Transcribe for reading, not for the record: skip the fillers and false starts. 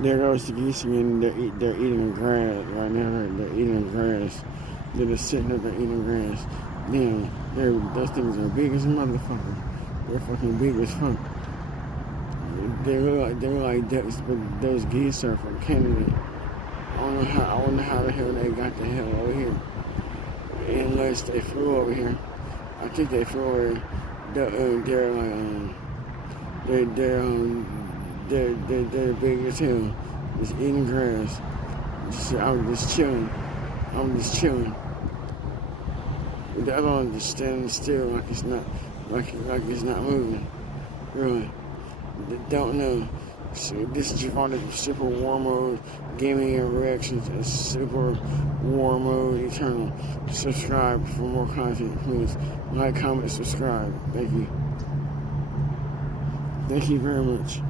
There goes the geese again. They're eating grass right now. Right? They're eating grass. They're just sitting up there eating grass. Damn, those things are big as a motherfucker. They're fucking big as fuck. They look like ducks, but those geese are from Canada. I wonder how the hell they got the hell over here. Unless they flew over here. I think they flew over here. They're big as hell. Just eating grass. I'm just chilling. But the other one just standing still like it's not moving. Really. Don't know. So this is Javon Super War Mode. Gaming and reactions in Super War Mode Eternal. Subscribe for more content, please. Like, comment, subscribe. Thank you. Thank you very much.